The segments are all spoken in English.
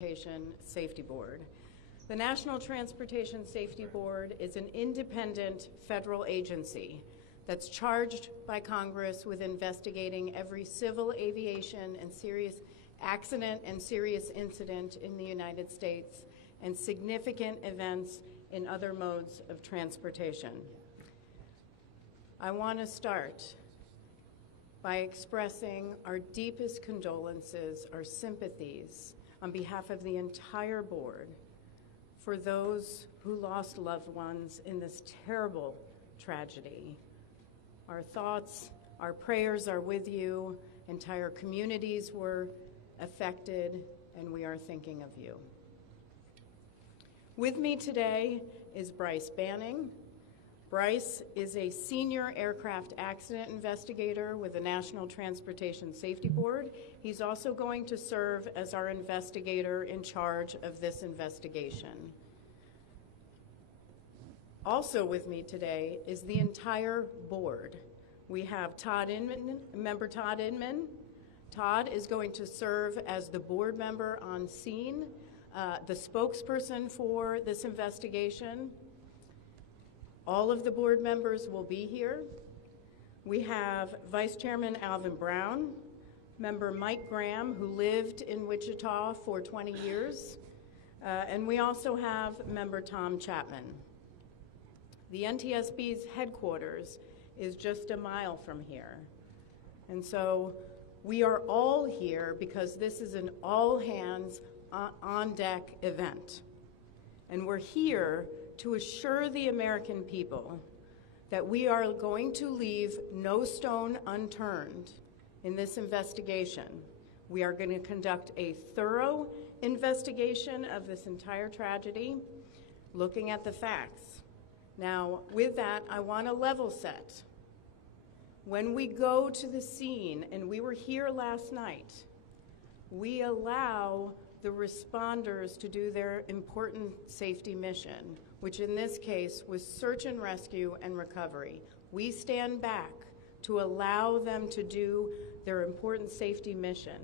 Transportation Safety Board. The National Transportation Safety Board is an independent federal agency that's charged by Congress with investigating every civil aviation and serious accident and serious incident in the United States and significant events in other modes of transportation. I want to start by expressing our deepest condolences, our sympathies, on behalf of the entire board for those who lost loved ones in this terrible tragedy. Our thoughts, our prayers are with you. Entire communities were affected, and we are thinking of you. With me today is Bryce Banning. Bryce is a senior aircraft accident investigator with the National Transportation Safety Board. He's also going to serve as our investigator in charge of this investigation. Also with me today is the entire board. We have Todd Inman, member Todd Inman. Todd is going to serve as the board member on scene, the spokesperson for this investigation. All of the board members will be here. We have Vice Chairman Alvin Brown, member Mike Graham, who lived in Wichita for 20 years, and we also have member Tom Chapman. The NTSB's headquarters is just a mile from here, and so we are all here because this is an all-hands on-deck event, and we're here to assure the American people that we are going to leave no stone unturned in this investigation. We are going to conduct a thorough investigation of this entire tragedy, looking at the facts. Now, with that, I want to level set. When we go to the scene, and we were here last night, we allow the responders to do their important safety mission, which in this case was search and rescue and recovery. We stand back to allow them to do their important safety mission.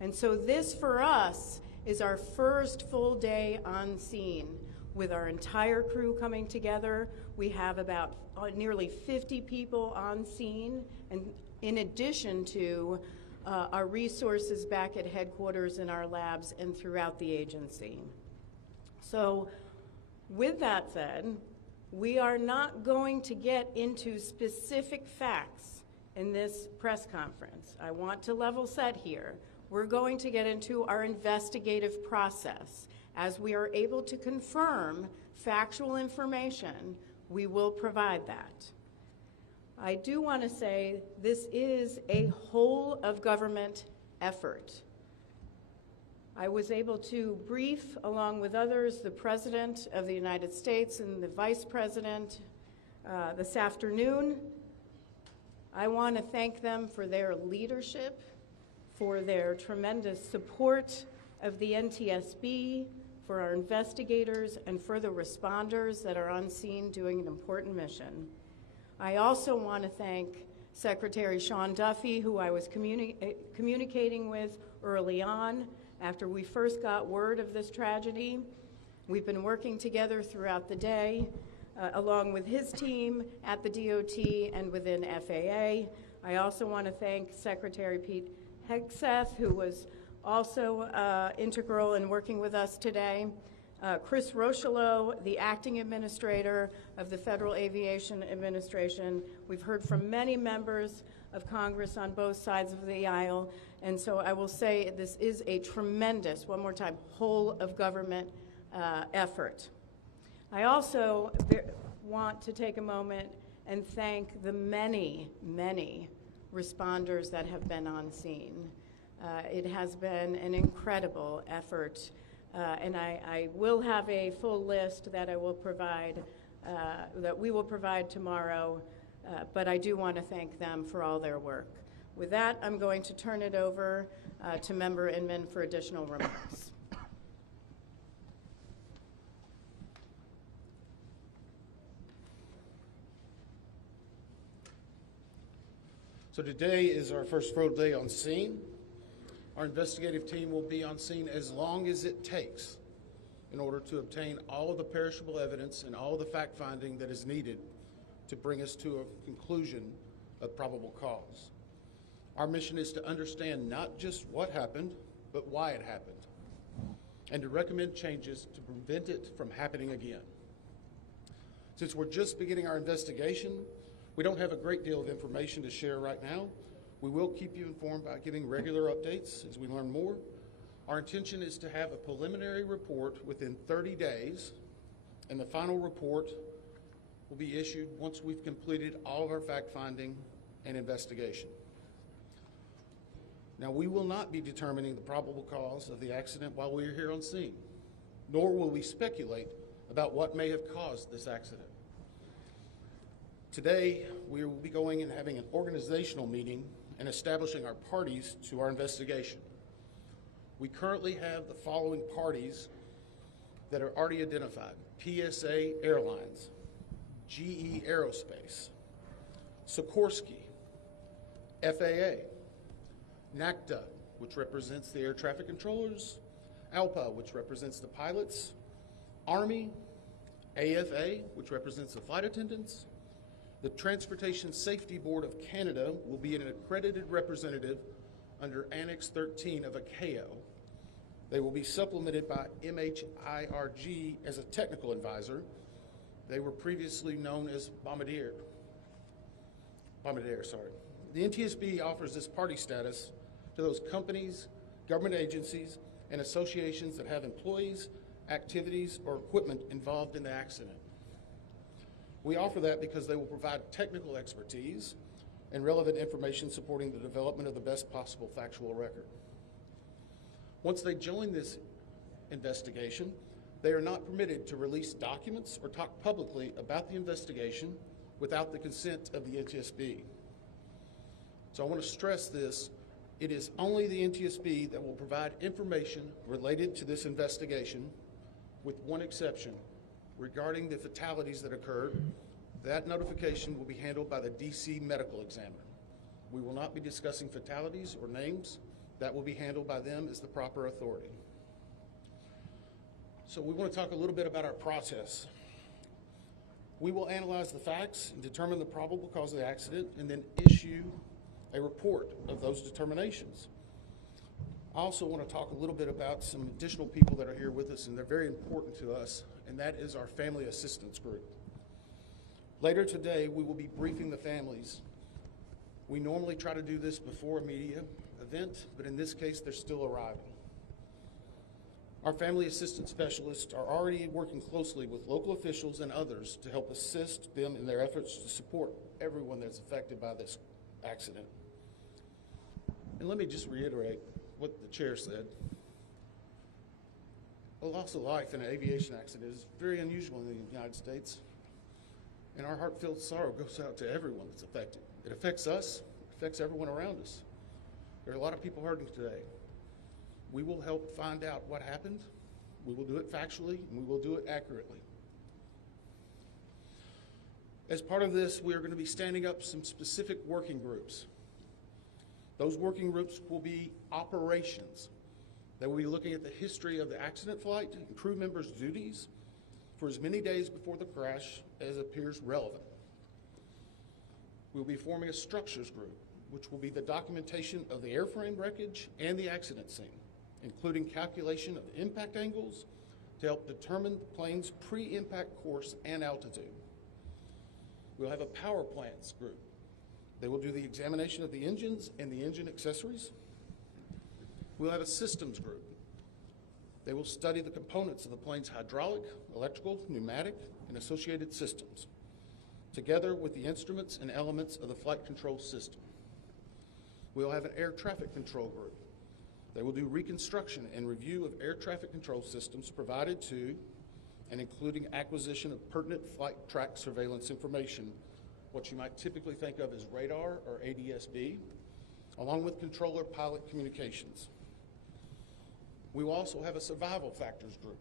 And so this for us is our first full day on scene with our entire crew coming together. We have about nearly 50 people on scene, and in addition to our resources back at headquarters in our labs and throughout the agency. So with that said, we are not going to get into specific facts in this press conference. I want to level set here. We're going to get into our investigative process. As we are able to confirm factual information, we will provide that. I do want to say this is a whole of government effort. I was able to brief, along with others, the President of the United States and the Vice President this afternoon. I want to thank them for their leadership, for their tremendous support of the NTSB, for our investigators, and for the responders that are on scene doing an important mission. I also want to thank Secretary Sean Duffy, who I was communicating with early on after we first got word of this tragedy. We've been working together throughout the day, along with his team at the DOT and within FAA. I also want to thank Secretary Pete Hegseth, who was also integral in working with us today. Chris Rocheleau, the acting administrator of the Federal Aviation Administration. We've heard from many members of Congress on both sides of the aisle, and so I will say this is a tremendous, one more time, whole of government effort. I also want to take a moment and thank the many, many responders that have been on scene. It has been an incredible effort. And I will have a full list that I will provide, that we will provide tomorrow, but I do want to thank them for all their work. With that, I'm going to turn it over to Member Inman for additional remarks. So today is our first full day on scene. Our investigative team will be on scene as long as it takes in order to obtain all of the perishable evidence and all of the fact-finding that is needed to bring us to a conclusion of probable cause. Our mission is to understand not just what happened, but why it happened, and to recommend changes to prevent it from happening again. Since we're just beginning our investigation, we don't have a great deal of information to share right now. We will keep you informed by giving regular updates as we learn more. Our intention is to have a preliminary report within 30 days, and the final report will be issued once we've completed all of our fact-finding and investigation. Now, we will not be determining the probable cause of the accident while we are here on scene, nor will we speculate about what may have caused this accident. Today, we will be going and having an organizational meeting and establishing our parties to our investigation. We currently have the following parties that are already identified: PSA Airlines, GE Aerospace, Sikorsky, FAA, NACTA, which represents the air traffic controllers, ALPA, which represents the pilots, Army, AFA, which represents the flight attendants. The Transportation Safety Board of Canada will be an accredited representative under Annex 13 of ICAO. They will be supplemented by MHIRG as a technical advisor. They were previously known as Bombardier. The NTSB offers this party status to those companies, government agencies, and associations that have employees, activities, or equipment involved in the accident. We offer that because they will provide technical expertise and relevant information supporting the development of the best possible factual record. Once they join this investigation, they are not permitted to release documents or talk publicly about the investigation without the consent of the NTSB. So I want to stress this. It is only the NTSB that will provide information related to this investigation, with one exception. Regarding the fatalities that occurred, that notification will be handled by the DC medical examiner. We will not be discussing fatalities or names. That will be handled by them as the proper authority. So we want to talk a little bit about our process. We will analyze the facts and determine the probable cause of the accident, and then issue a report of those determinations. I also want to talk a little bit about some additional people that are here with us, and they're very important to us, and that is our family assistance group. Later today, we will be briefing the families. We normally try to do this before a media event, but in this case, they're still arriving. Our family assistance specialists are already working closely with local officials and others to help assist them in their efforts to support everyone that's affected by this accident. And let me just reiterate what the chair said. A loss of life in an aviation accident is very unusual in the United States, and our heartfelt sorrow goes out to everyone that's affected. It affects us, it affects everyone around us. There are a lot of people hurting today. We will help find out what happened. We will do it factually, and we will do it accurately. As part of this, we are going to be standing up some specific working groups. Those working groups will be operations. They will be looking at the history of the accident flight and crew members' duties for as many days before the crash as appears relevant. We'll be forming a structures group, which will be the documentation of the airframe wreckage and the accident scene, including calculation of impact angles to help determine the plane's pre-impact course and altitude. We'll have a power plants group. They will do the examination of the engines and the engine accessories. We'll have a systems group. They will study the components of the plane's hydraulic, electrical, pneumatic, and associated systems, together with the instruments and elements of the flight control system. We'll have an air traffic control group. They will do reconstruction and review of air traffic control systems provided to and including acquisition of pertinent flight track surveillance information, what you might typically think of as radar or ADSB, along with controller pilot communications. We will also have a survival factors group.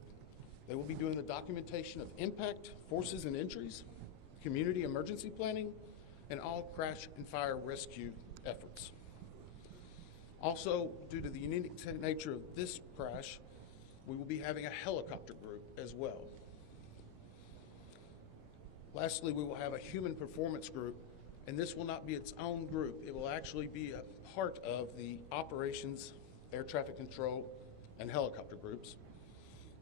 They will be doing the documentation of impact, forces and injuries, community emergency planning, and all crash and fire rescue efforts. Also, due to the unique nature of this crash, we will be having a helicopter group as well. Lastly, we will have a human performance group, and this will not be its own group. It will actually be a part of the operations, air traffic control, and helicopter groups.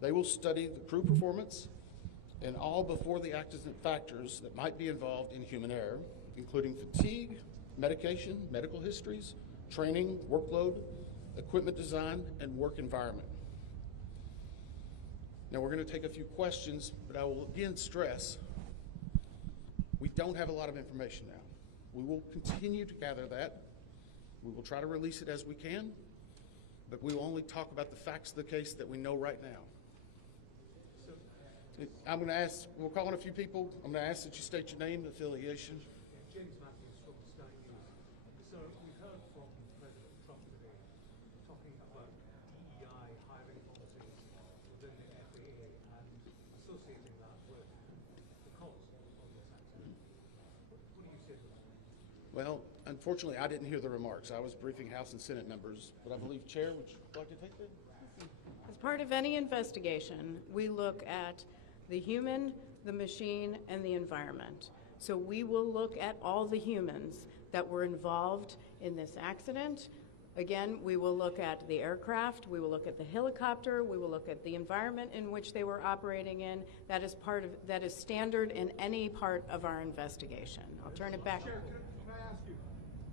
They will study the crew performance and all before the accident factors that might be involved in human error, including fatigue, medication, medical histories, training, workload, equipment design, and work environment. Now we're going to take a few questions, but I will again stress, we don't have a lot of information now. We will continue to gather that. We will try to release it as we can, but we will only talk about the facts of the case that we know right now. I'm going to ask, we'll call on a few people. I'm going to ask that you state your name, affiliation. James Matthews from Sky News. So we heard from President Trump today talking about DEI hiring policies within the FAA and associating that with the cause of this accident. What do you say to that? Well, unfortunately, I didn't hear the remarks. I was briefing House and Senate members, but I believe, Chair, would you like to take that? As part of any investigation, we look at the human, the machine, and the environment. So we will look at all the humans that were involved in this accident. Again, we will look at the aircraft, we will look at the helicopter, we will look at the environment in which they were operating in. That is standard in any part of our investigation. I'll turn it back. Chair, can I ask you,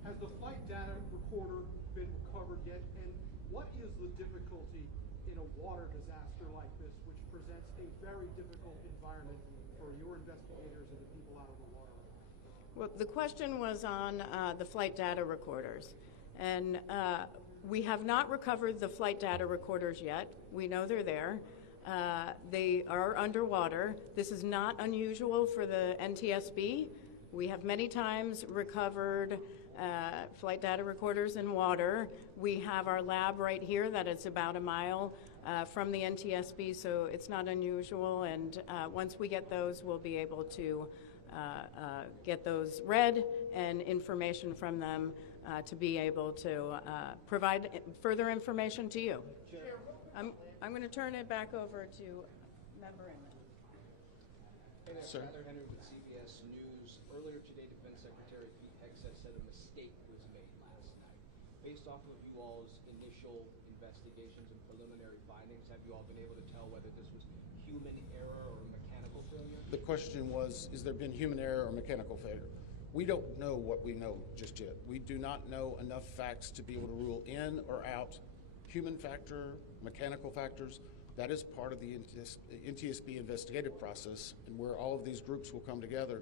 has the flight data recorder been recovered yet? And what is the difficulty in a water disaster like this, which presents a very difficult environment for your investigators and the people out of the water? Well, the question was on the flight data recorders. And we have not recovered the flight data recorders yet. We know they're there. They are underwater. This is not unusual for the NTSB. We have many times recovered flight data recorders in water. We have our lab right here that is about a mile from the NTSB, so it's not unusual. And once we get those, we'll be able to get those read and information from them to be able to provide further information to you. I'm going to turn it back over to Member Inman. Hey there, Sir. Tyler Henry with CBS News. Earlier today, Defense Secretary Pete Hegseth said a mistake was made last night. Based off of you all's initial investigations and preliminary findings, have you all been able to tell whether this was human error or mechanical failure? The question was, is there been human error or mechanical failure? We don't know what we know just yet. We do not know enough facts to be able to rule in or out human factor, mechanical factors. That is part of the NTSB investigative process and where all of these groups will come together.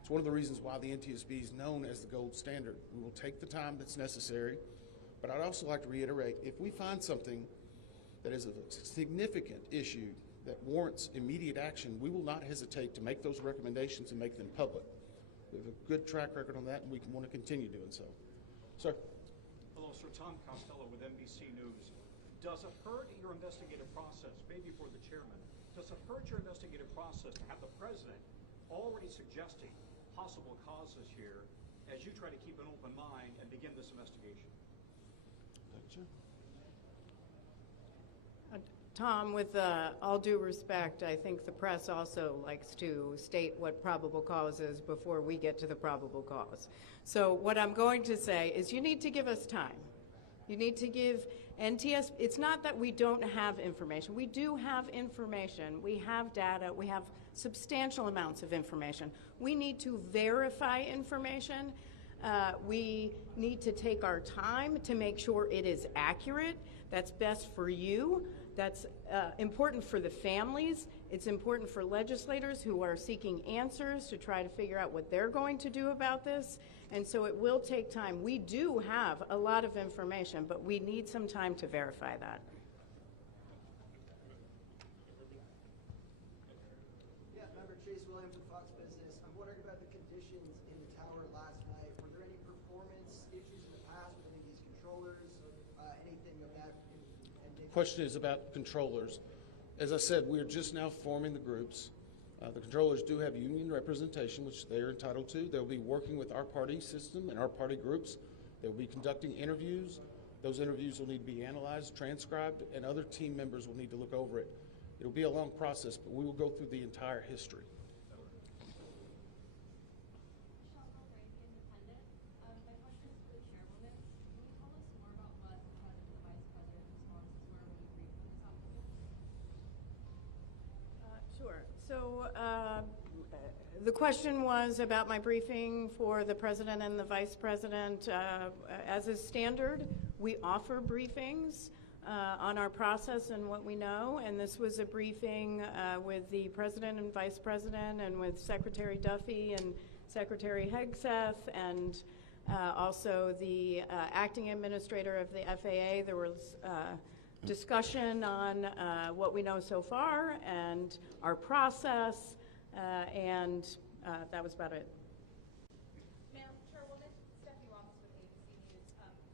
It's one of the reasons why the NTSB is known as the gold standard. We will take the time that's necessary, but I'd also like to reiterate, if we find something that is a significant issue that warrants immediate action, we will not hesitate to make those recommendations and make them public. We have a good track record on that, and we want to continue doing so. Sir. Hello, Sir. Tom Costello with NBC News. Does it hurt your investigative process, maybe for the chairman, does it hurt your investigative process to have the president already suggesting possible causes here as you try to keep an open mind and begin this investigation? Tom, with all due respect, I think the press also likes to state what probable cause is before we get to the probable cause. So what I'm going to say is you need to give us time. You need to give NTSB, it's not that we don't have information. We do have information. We have data. We have substantial amounts of information. We need to verify information. We need to take our time to make sure it is accurate. That's best for you. That's important for the families. It's important for legislators who are seeking answers to try to figure out what they're going to do about this. And so it will take time. We do have a lot of information, but we need some time to verify that. Yeah, Member Chase Williams with Fox Business. I'm wondering about the conditions in the tower last night. Were there any performance issues in the past with any of these controllers, anything of that? Question is about controllers. As I said, we are just now forming the groups. The controllers do have union representation, which they are entitled to. They'll be working with our party system and our party groups. They'll be conducting interviews. Those interviews will need to be analyzed, transcribed, and other team members will need to look over it. It'll be a long process, but we will go through the entire history. Sure. So the question was about my briefing for the president and the vice president. As is standard, we offer briefings on our process and what we know, and this was a briefing with the president and vice president and with Secretary Duffy and Secretary Hegseth and also the acting administrator of the FAA. There was discussion on what we know so far and our process, and that was about it. Madam Chairwoman, Stephanie Ramos with ABC News.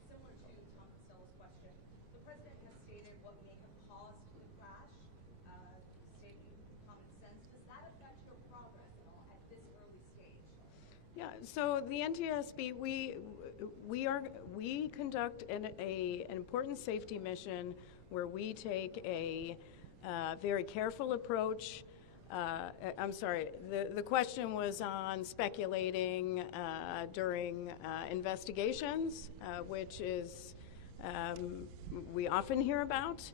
Similar to Tom Costello's question, the President has stated what may have caused the crash, stating common sense. Does that affect your progress at all at this early stage? Yeah, so the NTSB, we conduct an important safety mission where we take a very careful approach. I'm sorry, the question was on speculating during investigations, which is we often hear about.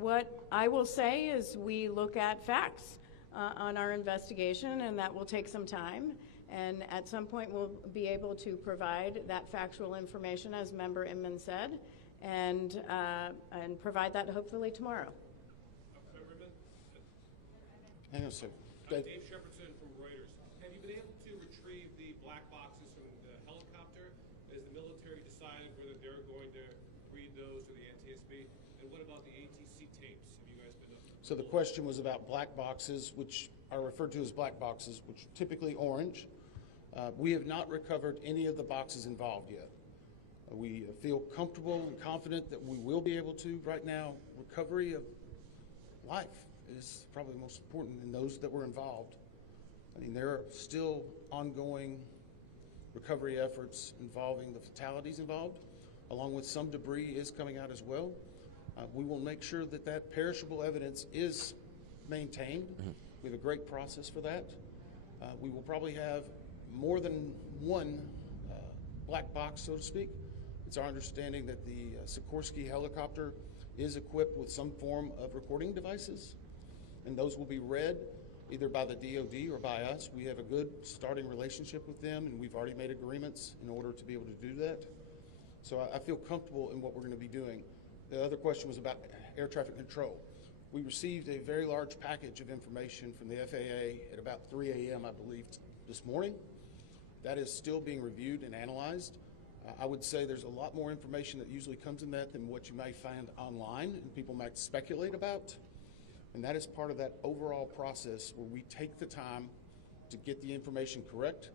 What I will say is we look at facts on our investigation, and that will take some time. And at some point, we'll be able to provide that factual information, as Member Inman said, and provide that hopefully tomorrow. Hang on a second. Dave Shepardson from Reuters. Have you been able to retrieve the black boxes from the helicopter? Has the military decided whether they're going to read those or the NTSB? And what about the ATC tapes? Have you guys been up? So the question was about black boxes, which are referred to as black boxes, which are typically orange. We have not recovered any of the boxes involved yet. We feel comfortable and confident that we will be able to. Right now, recovery of life is probably the most important in those that were involved. I mean, there are still ongoing recovery efforts involving the fatalities involved, along with some debris is coming out as well. We will make sure that that perishable evidence is maintained. We have a great process for that. We will probably have more than one black box, so to speak. It's our understanding that the Sikorsky helicopter is equipped with some form of recording devices, and those will be read either by the DoD or by us. We have a good starting relationship with them, and we've already made agreements in order to be able to do that. So I feel comfortable in what we're going to be doing. The other question was about air traffic control. We received a very large package of information from the FAA at about 3 a.m., I believe, this morning. That is still being reviewed and analyzed. I would say there's a lot more information that usually comes in that than what you may find online and people might speculate about. And that is part of that overall process where we take the time to get the information correct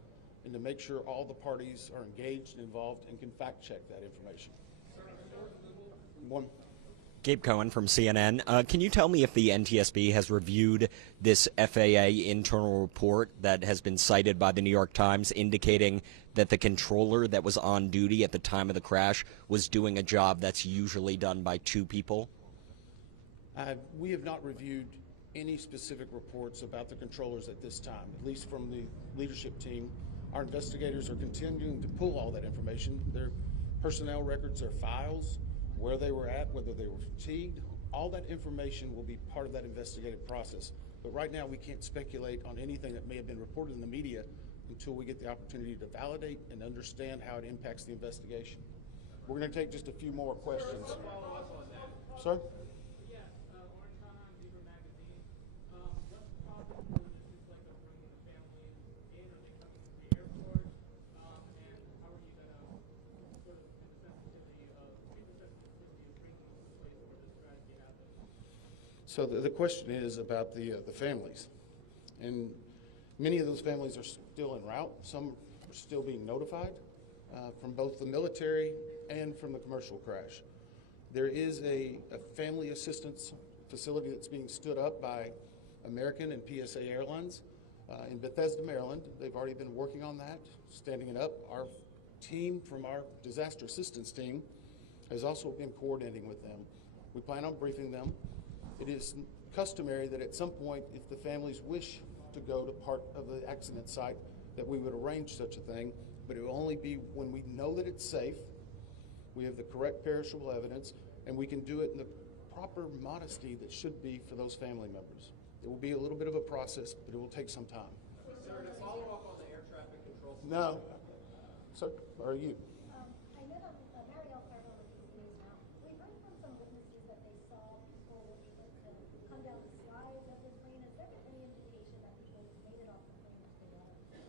and to make sure all the parties are engaged and involved and can fact check that information. One. Gabe Cohen from CNN. Can you tell me if the NTSB has reviewed this FAA internal report that has been cited by the New York Times indicating that the controller that was on duty at the time of the crash was doing a job that's usually done by two people? We have not reviewed any specific reports about the controllers at this time, at least from the leadership team. Our investigators are continuing to pull all that information. Their personnel records, their files, where they were at, whether they were fatigued, all that information will be part of that investigative process. But right now we can't speculate on anything that may have been reported in the media until we get the opportunity to validate and understand how it impacts the investigation. We're going to take just a few more questions. Sir? So the question is about the families, and many of those families are still en route. Some are still being notified from both the military and from the commercial crash. There is a family assistance facility that's being stood up by American and PSA Airlines in Bethesda, Maryland. They've already been working on that, standing it up. Our team from our disaster assistance team has also been coordinating with them. We plan on briefing them. It is customary that at some point, if the families wish to go to part of the accident site, that we would arrange such a thing, but it will only be when we know that it's safe, we have the correct perishable evidence, and we can do it in the proper modesty that should be for those family members. It will be a little bit of a process, but it will take some time. Sir, to follow up on the air traffic control. No. Sir, or are you? I know that Marielle Farrell with ABC News now. We've heard from some witnesses that they saw people were able to come down the slides of the plane. Has there been any indication that people made it off the plane if they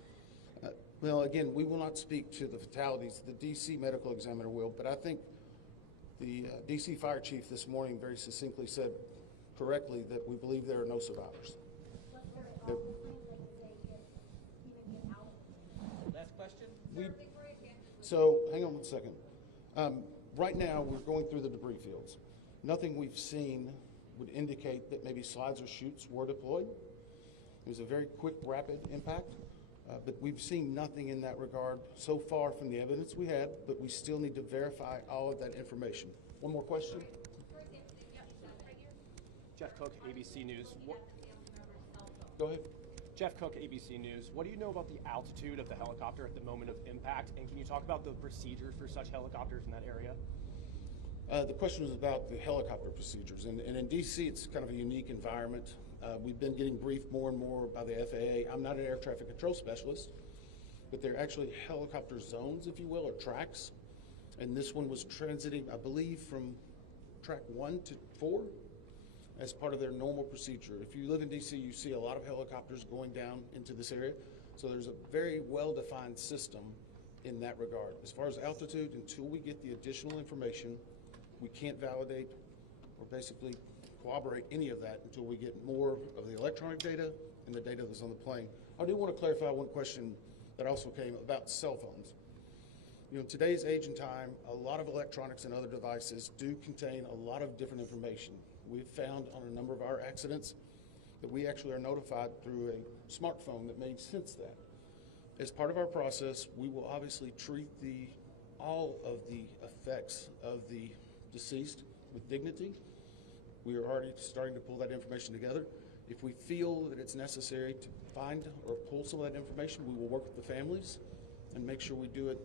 wanted? Well, again, we will not speak to the fatalities. The D.C. medical examiner will, but I think the D.C. fire chief this morning very succinctly said correctly that we believe there are no survivors. Was there all the planes, like did they even get out of the plane? Last question? So, hang on one second. Right now, we're going through the debris fields. Nothing we've seen would indicate that maybe slides or chutes were deployed. It was a very quick, rapid impact, but we've seen nothing in that regard so far from the evidence we had, but we still need to verify all of that information. One more question? Jeff Cook, ABC News. Go ahead. Jeff Cook, ABC News. What do you know about the altitude of the helicopter at the moment of impact? And can you talk about the procedures for such helicopters in that area? The question was about the helicopter procedures. And in D.C., it's kind of a unique environment. We've been getting briefed more and more by the FAA. I'm not an air traffic control specialist, but they're actually helicopter zones, if you will, or tracks. And this one was transiting, I believe, from track 1 to 4 as part of their normal procedure. If you live in D.C., you see a lot of helicopters going down into this area. So there's a very well-defined system in that regard. As far as altitude, until we get the additional information, we can't validate or basically corroborate any of that until we get more of the electronic data and the data that's on the plane. I do want to clarify one question that also came about cell phones. You know, in today's age and time, a lot of electronics and other devices do contain a lot of different information. We've found on a number of our accidents that we actually are notified through a smartphone that may sense that. As part of our process, we will obviously treat all of the effects of the deceased with dignity. We are already starting to pull that information together. If we feel that it's necessary to find or pull some of that information, we will work with the families and make sure we do it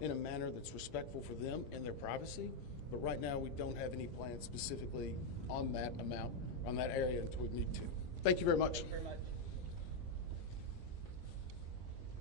in a manner that's respectful for them and their privacy. But right now, we don't have any plans specifically on that amount, on that area until we need to. Thank you very much. Thank you very much.